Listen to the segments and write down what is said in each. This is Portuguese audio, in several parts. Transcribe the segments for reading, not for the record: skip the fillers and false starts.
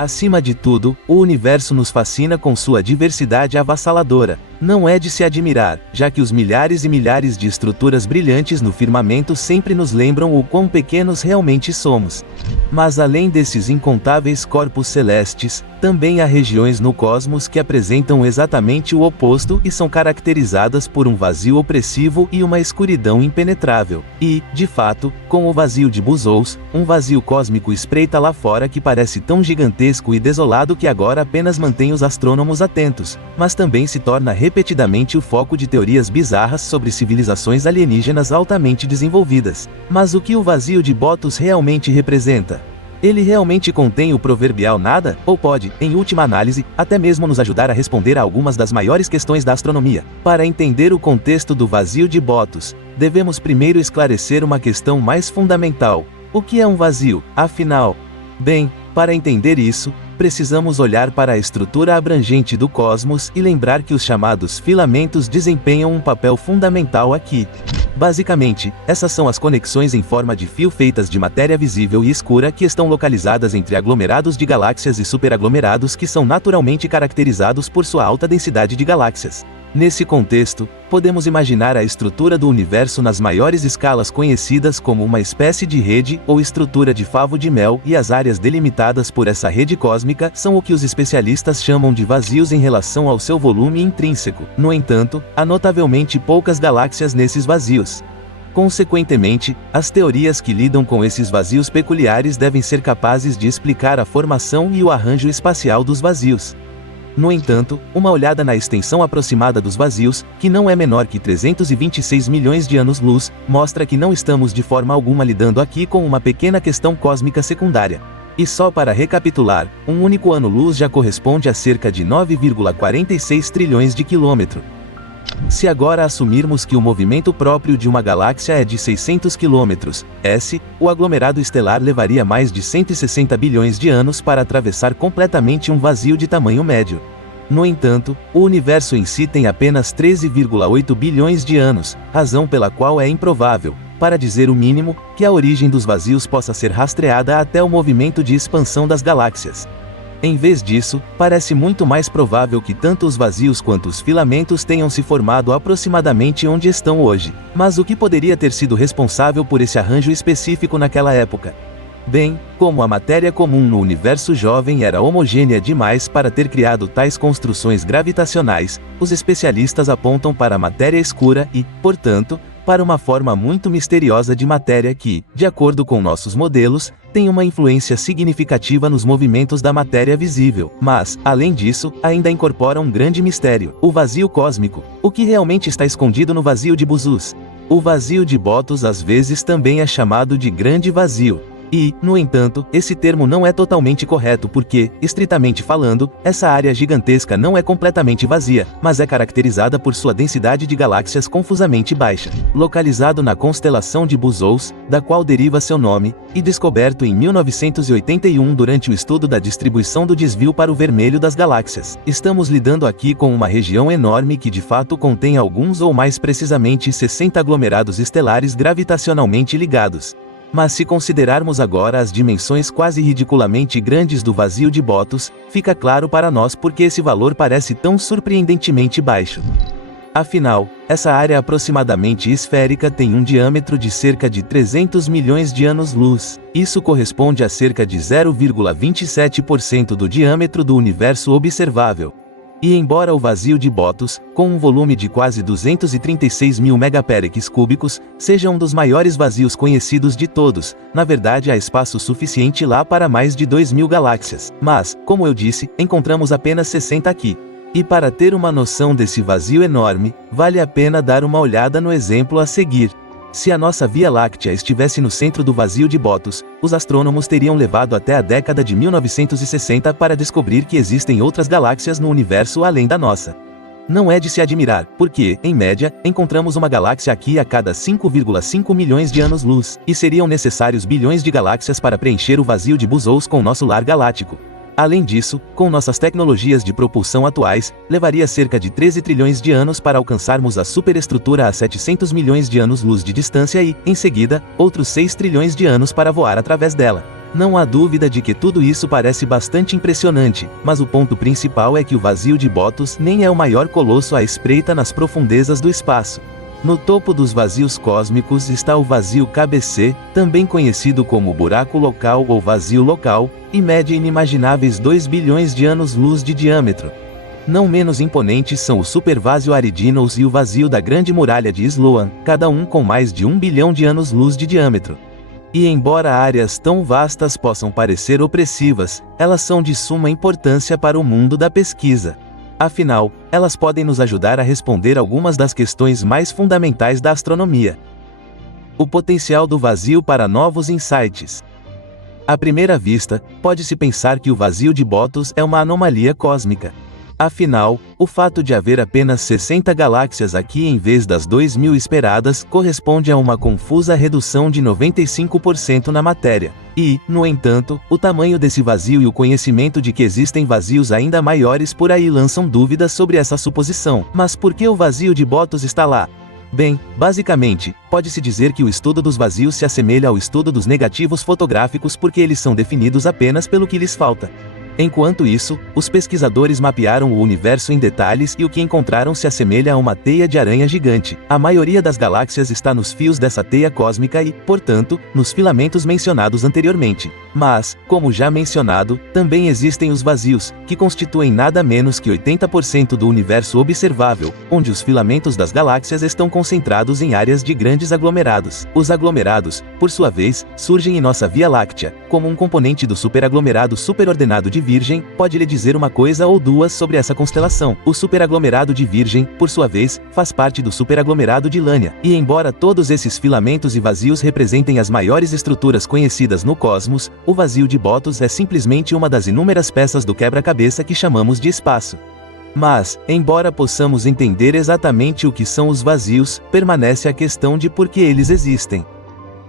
Acima de tudo, o universo nos fascina com sua diversidade avassaladora. Não é de se admirar, já que os milhares e milhares de estruturas brilhantes no firmamento sempre nos lembram o quão pequenos realmente somos. Mas além desses incontáveis corpos celestes, também há regiões no cosmos que apresentam exatamente o oposto e são caracterizadas por um vazio opressivo e uma escuridão impenetrável. E, de fato, com o vazio de Buzous, um vazio cósmico espreita lá fora que parece tão gigantesco e desolado que agora apenas mantém os astrônomos atentos, mas também se torna repetidamente o foco de teorias bizarras sobre civilizações alienígenas altamente desenvolvidas. Mas o que o vazio de Botos realmente representa? Ele realmente contém o proverbial nada? Ou pode, em última análise, até mesmo nos ajudar a responder a algumas das maiores questões da astronomia? Para entender o contexto do vazio de Botos, devemos primeiro esclarecer uma questão mais fundamental. O que é um vazio, afinal? Bem, para entender isso, precisamos olhar para a estrutura abrangente do cosmos e lembrar que os chamados filamentos desempenham um papel fundamental aqui. Basicamente, essas são as conexões em forma de fio feitas de matéria visível e escura que estão localizadas entre aglomerados de galáxias e superaglomerados que são naturalmente caracterizados por sua alta densidade de galáxias. Nesse contexto, podemos imaginar a estrutura do universo nas maiores escalas conhecidas como uma espécie de rede ou estrutura de favo de mel, e as áreas delimitadas por essa rede cósmica são o que os especialistas chamam de vazios em relação ao seu volume intrínseco. No entanto, há notavelmente poucas galáxias nesses vazios. Consequentemente, as teorias que lidam com esses vazios peculiares devem ser capazes de explicar a formação e o arranjo espacial dos vazios. No entanto, uma olhada na extensão aproximada dos vazios, que não é menor que 326 milhões de anos-luz, mostra que não estamos de forma alguma lidando aqui com uma pequena questão cósmica secundária. E só para recapitular, um único ano-luz já corresponde a cerca de 9,46 trilhões de quilômetros. Se agora assumirmos que o movimento próprio de uma galáxia é de 600 km/s, o aglomerado estelar levaria mais de 160 bilhões de anos para atravessar completamente um vazio de tamanho médio. No entanto, o universo em si tem apenas 13,8 bilhões de anos, razão pela qual é improvável, para dizer o mínimo, que a origem dos vazios possa ser rastreada até o movimento de expansão das galáxias. Em vez disso, parece muito mais provável que tanto os vazios quanto os filamentos tenham se formado aproximadamente onde estão hoje. Mas o que poderia ter sido responsável por esse arranjo específico naquela época? Bem, como a matéria comum no universo jovem era homogênea demais para ter criado tais construções gravitacionais, os especialistas apontam para a matéria escura e, portanto, para uma forma muito misteriosa de matéria que, de acordo com nossos modelos, tem uma influência significativa nos movimentos da matéria visível. Mas, além disso, ainda incorpora um grande mistério: o vazio cósmico. O que realmente está escondido no vazio de Buzous? O vazio de Botos às vezes também é chamado de grande vazio. E, no entanto, esse termo não é totalmente correto porque, estritamente falando, essa área gigantesca não é completamente vazia, mas é caracterizada por sua densidade de galáxias confusamente baixa. Localizado na constelação de Buzous, da qual deriva seu nome, e descoberto em 1981 durante o estudo da distribuição do desvio para o vermelho das galáxias, estamos lidando aqui com uma região enorme que de fato contém alguns ou mais precisamente 60 aglomerados estelares gravitacionalmente ligados. Mas se considerarmos agora as dimensões quase ridiculamente grandes do vazio de Botos, fica claro para nós por que esse valor parece tão surpreendentemente baixo. Afinal, essa área aproximadamente esférica tem um diâmetro de cerca de 300 milhões de anos-luz. Isso corresponde a cerca de 0,27% do diâmetro do universo observável. E embora o vazio de Botos, com um volume de quase 236 mil megapéreques cúbicos, seja um dos maiores vazios conhecidos de todos, na verdade há espaço suficiente lá para mais de 2.000 galáxias. Mas, como eu disse, encontramos apenas 60 aqui. E para ter uma noção desse vazio enorme, vale a pena dar uma olhada no exemplo a seguir. Se a nossa Via Láctea estivesse no centro do vazio de Botos, os astrônomos teriam levado até a década de 1960 para descobrir que existem outras galáxias no universo além da nossa. Não é de se admirar, porque, em média, encontramos uma galáxia aqui a cada 5,5 milhões de anos-luz, e seriam necessários bilhões de galáxias para preencher o vazio de Buzous com nosso lar galáctico. Além disso, com nossas tecnologias de propulsão atuais, levaria cerca de 13 trilhões de anos para alcançarmos a superestrutura a 700 milhões de anos-luz de distância e, em seguida, outros 6 trilhões de anos para voar através dela. Não há dúvida de que tudo isso parece bastante impressionante, mas o ponto principal é que o vazio de Bottus nem é o maior colosso à espreita nas profundezas do espaço. No topo dos vazios cósmicos está o vazio KBC, também conhecido como buraco local ou vazio local, e mede inimagináveis 2 bilhões de anos-luz de diâmetro. Não menos imponentes são o supervazio Aridinos e o vazio da Grande Muralha de Sloan, cada um com mais de 1 bilhão de anos-luz de diâmetro. E embora áreas tão vastas possam parecer opressivas, elas são de suma importância para o mundo da pesquisa. Afinal, elas podem nos ajudar a responder algumas das questões mais fundamentais da astronomia. O potencial do vazio para novos insights. À primeira vista, pode-se pensar que o vazio de Bottus é uma anomalia cósmica. Afinal, o fato de haver apenas 60 galáxias aqui em vez das 2.000 esperadas corresponde a uma confusa redução de 95% na matéria. E, no entanto, o tamanho desse vazio e o conhecimento de que existem vazios ainda maiores por aí lançam dúvidas sobre essa suposição. Mas por que o vazio de Bottus está lá? Bem, basicamente, pode-se dizer que o estudo dos vazios se assemelha ao estudo dos negativos fotográficos porque eles são definidos apenas pelo que lhes falta. Enquanto isso, os pesquisadores mapearam o universo em detalhes e o que encontraram se assemelha a uma teia de aranha gigante. A maioria das galáxias está nos fios dessa teia cósmica e, portanto, nos filamentos mencionados anteriormente. Mas, como já mencionado, também existem os vazios, que constituem nada menos que 80% do universo observável, onde os filamentos das galáxias estão concentrados em áreas de grandes aglomerados. Os aglomerados, por sua vez, surgem em nossa Via Láctea, como um componente do superaglomerado superordenado de Virgem. Pode lhe dizer uma coisa ou duas sobre essa constelação. O superaglomerado de Virgem, por sua vez, faz parte do superaglomerado de Lânia. E embora todos esses filamentos e vazios representem as maiores estruturas conhecidas no cosmos, o vazio de Bottus é simplesmente uma das inúmeras peças do quebra-cabeça que chamamos de espaço. Mas, embora possamos entender exatamente o que são os vazios, permanece a questão de por que eles existem.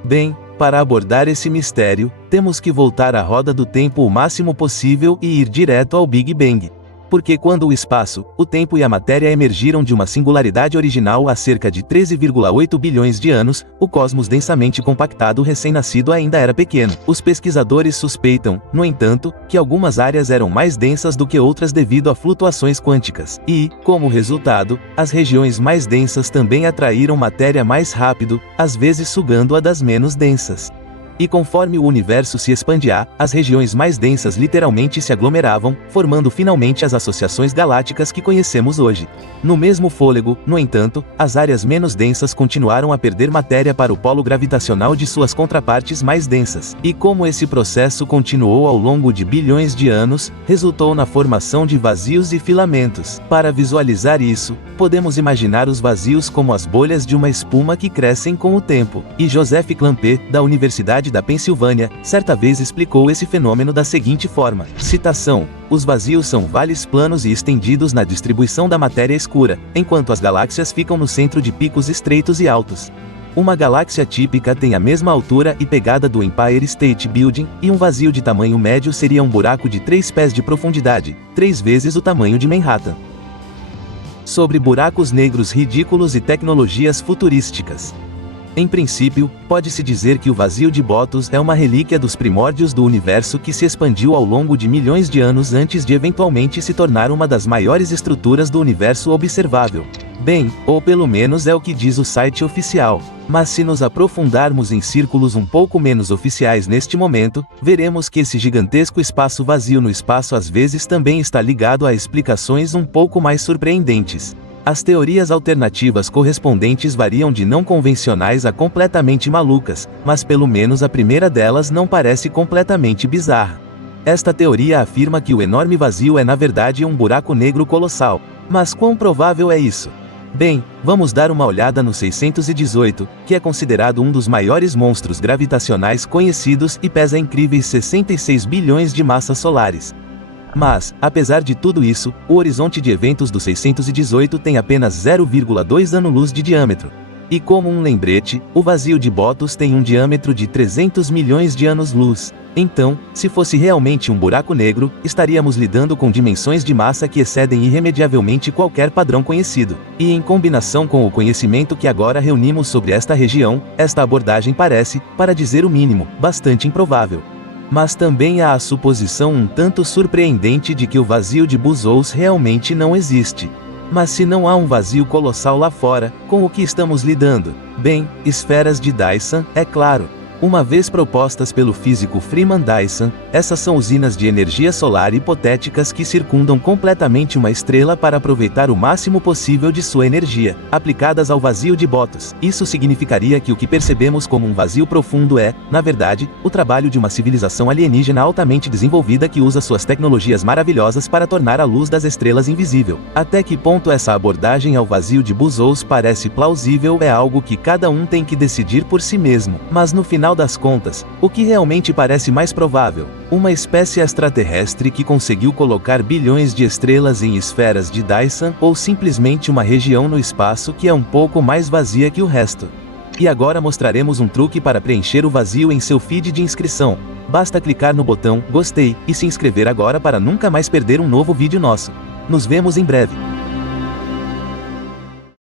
Bem, para abordar esse mistério, temos que voltar à roda do tempo o máximo possível e ir direto ao Big Bang. Porque quando o espaço, o tempo e a matéria emergiram de uma singularidade original há cerca de 13,8 bilhões de anos, o cosmos densamente compactado recém-nascido ainda era pequeno. Os pesquisadores suspeitam, no entanto, que algumas áreas eram mais densas do que outras devido a flutuações quânticas. E, como resultado, as regiões mais densas também atraíram matéria mais rápido, às vezes sugando-a das menos densas. E conforme o universo se expandia, as regiões mais densas literalmente se aglomeravam, formando finalmente as associações galácticas que conhecemos hoje. No mesmo fôlego, no entanto, as áreas menos densas continuaram a perder matéria para o polo gravitacional de suas contrapartes mais densas. E como esse processo continuou ao longo de bilhões de anos, resultou na formação de vazios e filamentos. Para visualizar isso, podemos imaginar os vazios como as bolhas de uma espuma que crescem com o tempo. E Joseph Clampett, da Universidade da Pensilvânia, certa vez explicou esse fenômeno da seguinte forma, citação: os vazios são vales planos e estendidos na distribuição da matéria escura, enquanto as galáxias ficam no centro de picos estreitos e altos. Uma galáxia típica tem a mesma altura e pegada do Empire State Building, e um vazio de tamanho médio seria um buraco de 3 pés de profundidade, 3 vezes o tamanho de Manhattan. Sobre buracos negros ridículos e tecnologias futurísticas. Em princípio, pode-se dizer que o vazio de Bottus é uma relíquia dos primórdios do universo que se expandiu ao longo de milhões de anos antes de eventualmente se tornar uma das maiores estruturas do universo observável. Bem, ou pelo menos é o que diz o site oficial. Mas se nos aprofundarmos em círculos um pouco menos oficiais neste momento, veremos que esse gigantesco espaço vazio no espaço às vezes também está ligado a explicações um pouco mais surpreendentes. As teorias alternativas correspondentes variam de não convencionais a completamente malucas, mas pelo menos a primeira delas não parece completamente bizarra. Esta teoria afirma que o enorme vazio é na verdade um buraco negro colossal. Mas quão provável é isso? Bem, vamos dar uma olhada no 618, que é considerado um dos maiores monstros gravitacionais conhecidos e pesa incríveis 66 bilhões de massas solares. Mas, apesar de tudo isso, o horizonte de eventos do 618 tem apenas 0,2 ano-luz de diâmetro. E como um lembrete, o vazio de Bottus tem um diâmetro de 300 milhões de anos-luz. Então, se fosse realmente um buraco negro, estaríamos lidando com dimensões de massa que excedem irremediavelmente qualquer padrão conhecido. E em combinação com o conhecimento que agora reunimos sobre esta região, esta abordagem parece, para dizer o mínimo, bastante improvável. Mas também há a suposição um tanto surpreendente de que o vazio de Buzous realmente não existe. Mas se não há um vazio colossal lá fora, com o que estamos lidando? Bem, esferas de Dyson, é claro. Uma vez propostas pelo físico Freeman Dyson, essas são usinas de energia solar hipotéticas que circundam completamente uma estrela para aproveitar o máximo possível de sua energia, aplicadas ao vazio de Botos. Isso significaria que o que percebemos como um vazio profundo é, na verdade, o trabalho de uma civilização alienígena altamente desenvolvida que usa suas tecnologias maravilhosas para tornar a luz das estrelas invisível. Até que ponto essa abordagem ao vazio de Buzous parece plausível é algo que cada um tem que decidir por si mesmo. Mas no final das contas, o que realmente parece mais provável? Uma espécie extraterrestre que conseguiu colocar bilhões de estrelas em esferas de Dyson, ou simplesmente uma região no espaço que é um pouco mais vazia que o resto? E agora mostraremos um truque para preencher o vazio em seu feed de inscrição. Basta clicar no botão gostei e se inscrever agora para nunca mais perder um novo vídeo nosso. Nos vemos em breve.